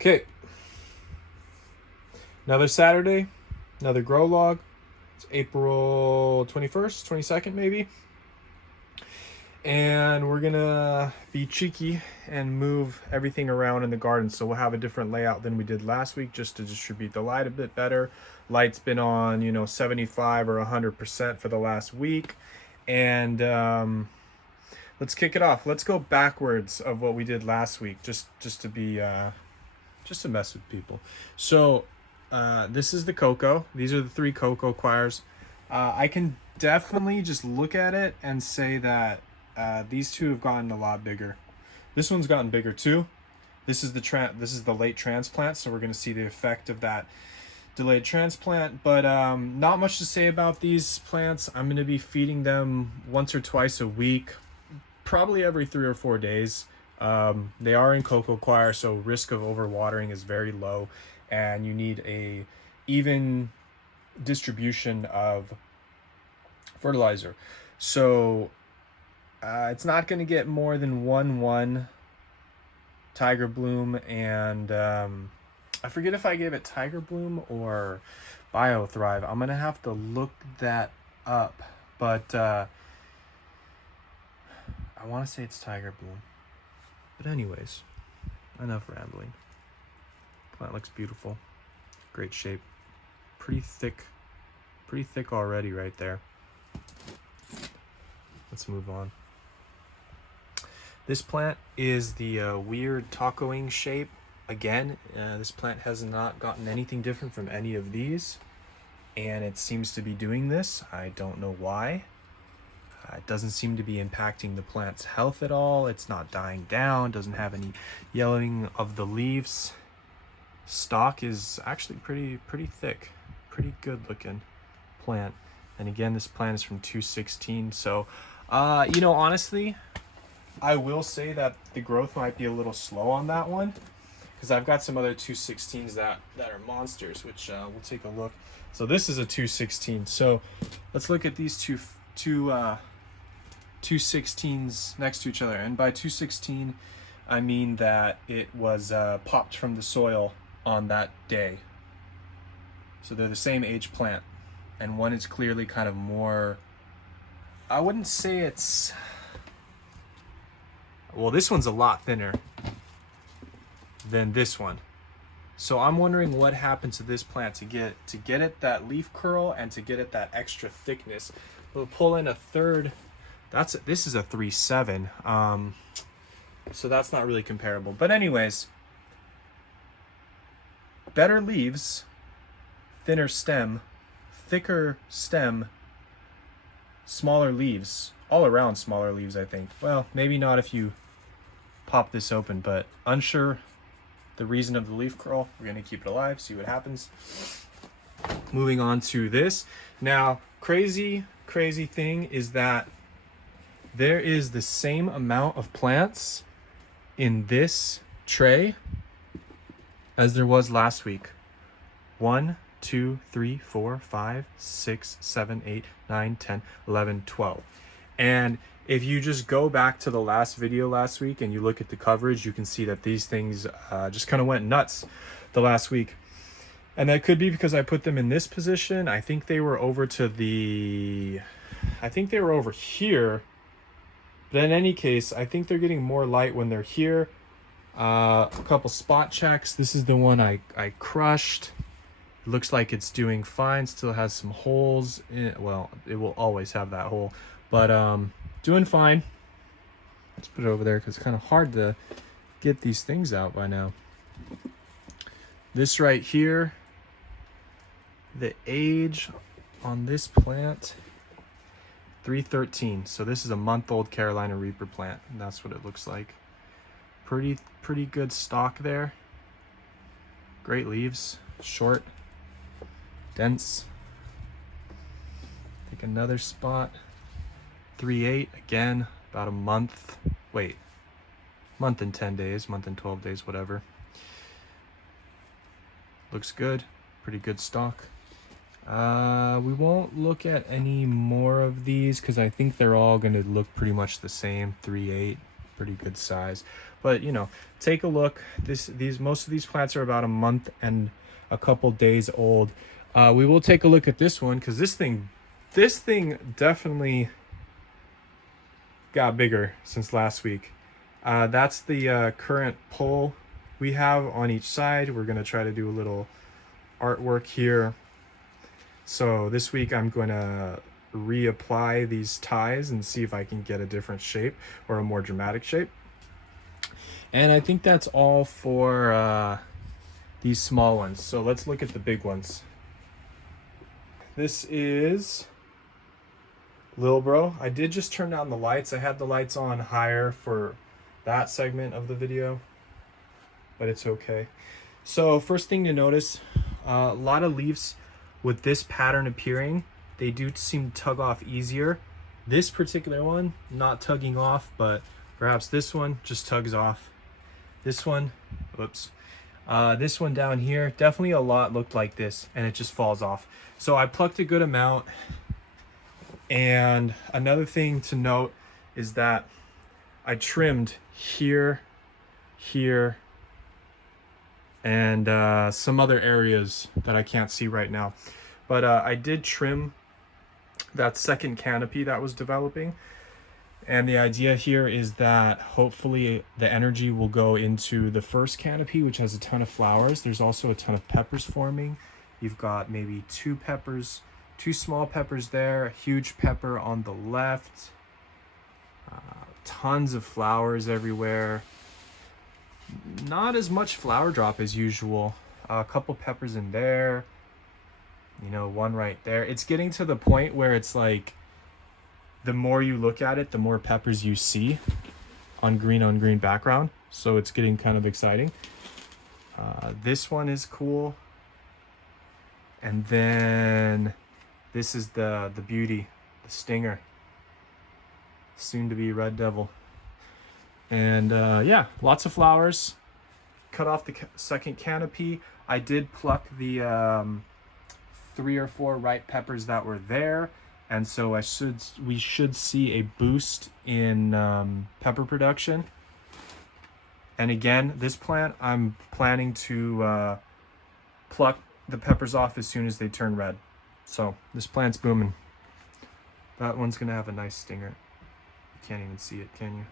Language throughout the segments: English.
Okay. Another Saturday, another Growlog. It's April 21st, 22nd maybe. And we're gonna be cheeky and move everything around in the garden. So we'll have a different layout than we did last week just to distribute the light a bit better. Light's been on, 75 or 100% for the last week. And let's kick it off. Let's go backwards of what we did last week, just to be just to mess with people. So this is the cocoa. These are the 3 cocoa choirs. I can definitely just look at it and say that these 2 have gotten a lot bigger. This one's gotten bigger too. This is the late transplant, so we're going to see the effect of that delayed transplant. But not much to say about these plants. I'm going to be feeding them once or twice a week, probably every 3 or 4 days. They are in cocoa choir, so risk of overwatering is very low, and you need a even distribution of fertilizer. So it's not going to get more than 1-1 Tiger Bloom, and I forget if I gave it Tiger Bloom or Bio Thrive. I'm going to have to look that up, but I want to say it's Tiger Bloom. But anyways, enough rambling. Plant looks beautiful. Great shape. Pretty thick already right there. Let's move on. This plant is the weird tacoing shape. Again, this plant has not gotten anything different from any of these, and it seems to be doing this. I don't know why. It doesn't seem to be impacting the plant's health at all. It's not dying down, doesn't have any yellowing of the leaves. Stalk is actually pretty thick, pretty good looking plant. And again, this plant is from 216. So, honestly, I will say that the growth might be a little slow on that one, because I've got some other 216s that are monsters, which we'll take a look. So this is a 216. So let's look at these two 216s next to each other. And by 216, I mean that it was popped from the soil on that day. So they're the same age plant. And one is clearly kind of more, I wouldn't say it's, well, this one's a lot thinner than this one. So I'm wondering what happened to this plant to get it that leaf curl and to get it that extra thickness. We'll pull in a third. This is a 3.7. So that's not really comparable. But anyways, better leaves, thinner stem, thicker stem, smaller leaves, all around smaller leaves, I think. Well, maybe not if you pop this open, but unsure the reason of the leaf curl. We're gonna keep it alive, see what happens. Moving on to this. Now, crazy thing is that there is the same amount of plants in this tray as there was last week. 1, 2, 3, 4, 5, 6, 7, 8, 9, 10, 11, 12. And if you just go back to the last video last week and you look at the coverage, you can see that these things just kind of went nuts the last week. And that could be because I put them in this position. I think they were over here. But in any case, I think they're getting more light when they're here. A couple spot checks. This is the one I crushed. It looks like it's doing fine. Still has some holes in it. Well, it will always have that hole. But doing fine. Let's put it over there because it's kind of hard to get these things out by now. This right here, the age on this plant, 313. So this is a month-old Carolina Reaper plant, and that's what it looks like. Pretty good stalk there. Great leaves, short, dense. Take another spot. 3.8 again, about a month. Wait, month and 10 days, month and 12 days, whatever. Looks good, pretty good stalk. We won't look at any more of these because I think they're all going to look pretty much the same. 3.8, pretty good size. But you know, take a look. Most of these plants are about a month and a couple days old. We will take a look at this one because this thing definitely got bigger since last week. That's the current pole we have on each side. We're gonna try to do a little artwork here. So this week I'm gonna reapply these ties and see if I can get a different shape or a more dramatic shape. And I think that's all for these small ones. So let's look at the big ones. This is Lil Bro. I did just turn down the lights. I had the lights on higher for that segment of the video, but it's okay. So first thing to notice, a lot of leaves with this pattern appearing, they do seem to tug off easier. This particular one, not tugging off, but perhaps this one just tugs off. This one, whoops. This one down here, definitely a lot looked like this and it just falls off. So I plucked a good amount. And another thing to note is that I trimmed here, here, and some other areas that I can't see right now. But I did trim that second canopy that was developing. And the idea here is that hopefully the energy will go into the first canopy, which has a ton of flowers. There's also a ton of peppers forming. You've got maybe two small peppers there, a huge pepper on the left, tons of flowers everywhere. Not as much flower drop as usual. A couple peppers in there, you know, one right there. It's getting to the point where it's like, the more you look at it, the more peppers you see on green background. So it's getting kind of exciting. This one is cool. And then this is the beauty, the stinger, soon to be red devil. And yeah, lots of flowers. Cut off the second canopy. I did pluck the 3 or 4 ripe peppers that were there. And so we should see a boost in pepper production. And again, this plant, I'm planning to pluck the peppers off as soon as they turn red. So this plant's booming. That one's gonna have a nice stinger. You can't even see it, can you?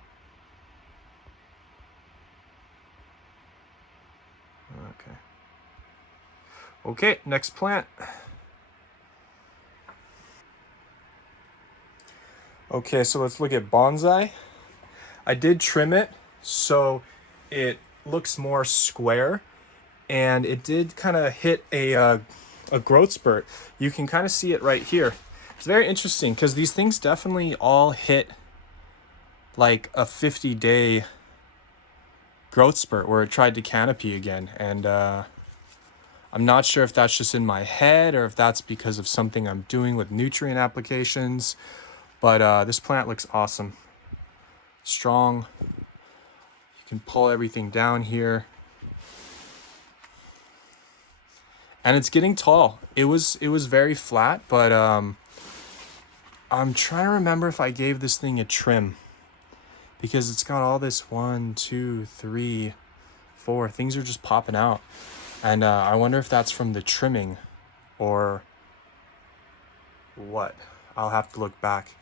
Okay. Okay, next plant. Okay, so let's look at Bonsai. I did trim it so it looks more square, and it did kind of hit a growth spurt. You can kind of see it right here. It's very interesting because these things definitely all hit like a 50-day growth spurt where it tried to canopy again. And I'm not sure if that's just in my head or if that's because of something I'm doing with nutrient applications. But this plant looks awesome. Strong. You can pull everything down here. And it's getting tall. It was very flat, but I'm trying to remember if I gave this thing a trim, because it's got all this 1, 2, 3, 4 things are just popping out. And I wonder if that's from the trimming or what. I'll have to look back.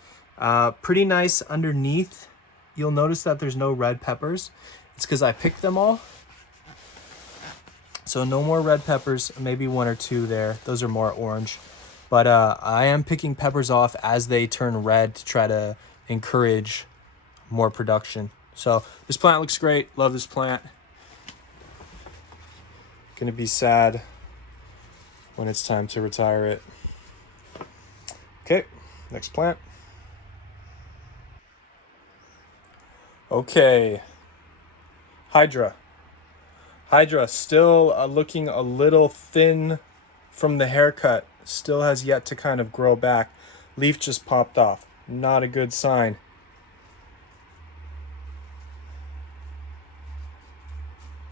Pretty nice underneath. You'll notice that there's no red peppers. It's because I picked them all. So no more red peppers, maybe 1 or 2 there. Those are more orange. But I am picking peppers off as they turn red to try to encourage more production. So this plant looks great. Love this plant. Gonna be sad when it's time to retire it. Okay, next plant. Okay, Hydra. Hydra still looking a little thin from the haircut. Still has yet to kind of grow back. Leaf just popped off. Not a good sign.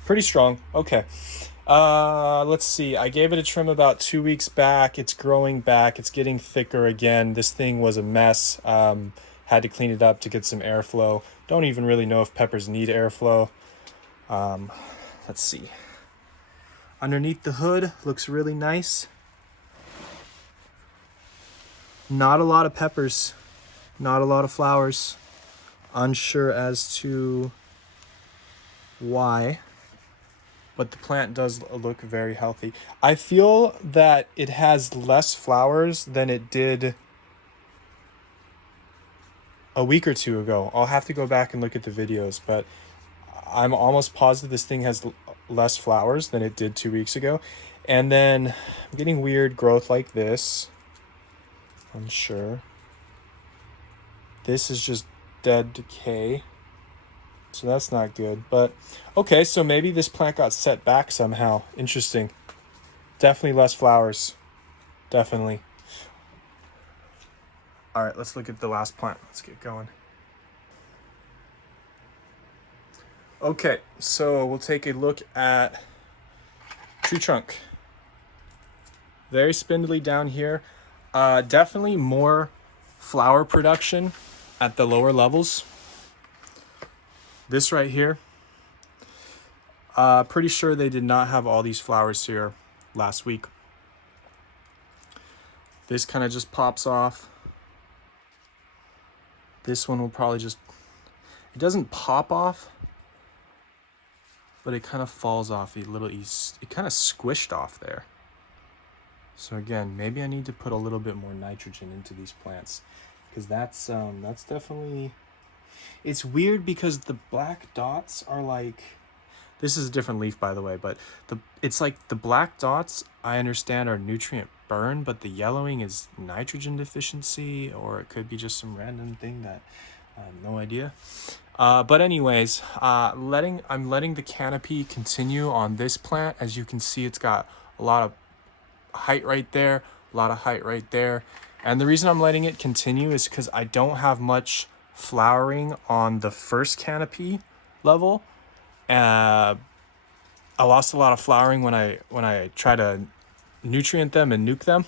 Pretty strong. Okay. Let's see. I gave it a trim about 2 weeks back. It's growing back. It's getting thicker again. This thing was a mess. Had to clean it up to get some airflow. Don't even really know if peppers need airflow. Let's see. Underneath the hood looks really nice. Not a lot of peppers, not a lot of flowers. Unsure as to why, but the plant does look very healthy. I feel that it has less flowers than it did a week or two ago. I'll have to go back and look at the videos, but I'm almost positive this thing has less flowers than it did 2 weeks ago. And then I'm getting weird growth like this. Unsure. This is just dead decay. So that's not good. But okay, so maybe this plant got set back somehow. Interesting. Definitely less flowers. Definitely. All right, let's look at the last plant. Let's get going. Okay, so we'll take a look at tree trunk. Very spindly down here. Definitely more flower production at the lower levels. This right here, pretty sure they did not have all these flowers here last week. This kind of just pops off. This one will probably just, it doesn't pop off, but it kind of falls off a little, it kind of squished off there. So again, maybe I need to put a little bit more nitrogen into these plants, because that's definitely, it's weird because the black dots are like, this is a different leaf by the way, but it's like the black dots I understand are nutrient burn, but the yellowing is nitrogen deficiency, or it could be just some random thing that I have no idea. But anyways, I'm letting the canopy continue on this plant. As you can see, it's got a lot of height right there, a lot of height right there. And the reason I'm letting it continue is because I don't have much flowering on the first canopy level. I lost a lot of flowering when I try to nutrient them and nuke them.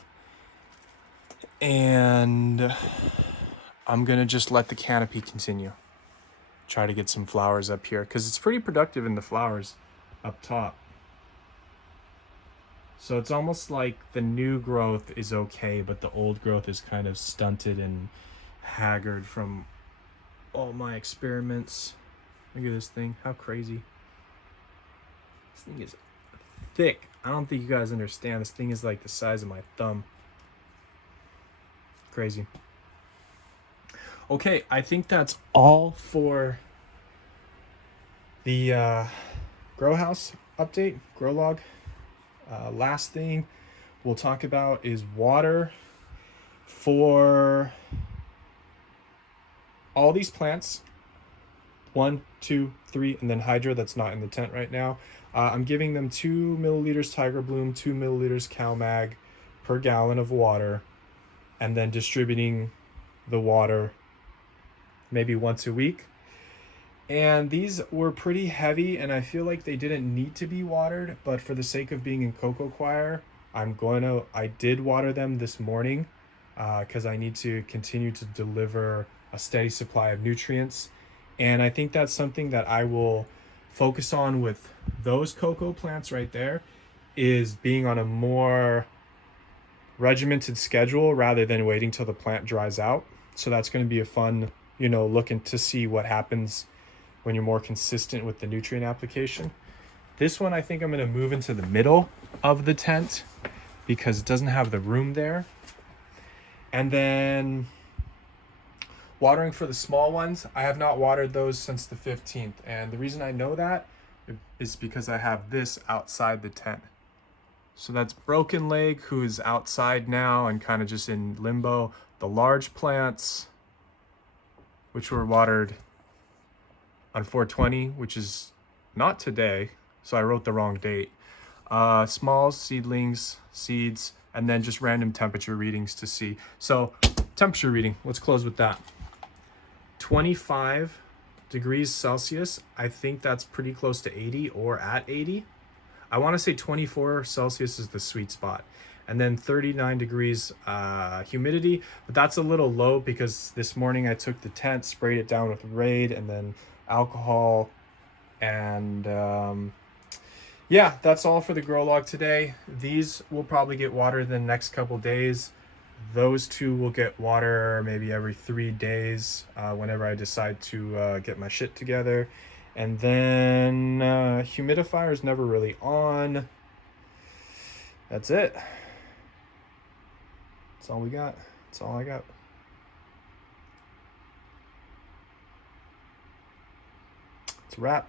And I'm gonna just let the canopy continue. Try to get some flowers up here because it's pretty productive in the flowers up top. So it's almost like the new growth is okay, but the old growth is kind of stunted and haggard from all my experiments. Look at this thing, how crazy. This thing is thick. I don't think you guys understand. This thing is like the size of my thumb. Crazy. Okay, I think that's all for the grow house update, Growlog. Last thing we'll talk about is water for all these plants. 1, 2, 3, and then Hydra that's not in the tent right now. I'm giving them 2 milliliters Tiger Bloom, 2 milliliters CalMag per gallon of water, and then distributing the water maybe once a week. And these were pretty heavy, and I feel like they didn't need to be watered, but for the sake of being in Cocoa Choir, I did water them this morning because I need to continue to deliver a steady supply of nutrients. And I think that's something that I will focus on with those cocoa plants right there, is being on a more regimented schedule rather than waiting till the plant dries out. So that's going to be a fun, looking to see what happens when you're more consistent with the nutrient application. This one, I think I'm going to move into the middle of the tent because it doesn't have the room there. And then watering for the small ones, I have not watered those since the 15th. And the reason I know that is because I have this outside the tent. So that's Broken Leg, who is outside now and kind of just in limbo. The large plants, which were watered on 420, which is not today, so I wrote the wrong date. Small seedlings, seeds, and then just random temperature readings to see. So temperature reading, let's close with that. 25 degrees Celsius, I think that's pretty close to 80 or at 80. I want to say 24 Celsius is the sweet spot. And then 39 degrees humidity, but that's a little low because this morning I took the tent, sprayed it down with Raid, and then alcohol And yeah, that's all for the grow log today. These will probably get watered in the next couple days. Those two will get water maybe every 3 days whenever I decide to get my shit together. And then humidifier is never really on. That's it. That's all we got. That's all I got. It's a wrap.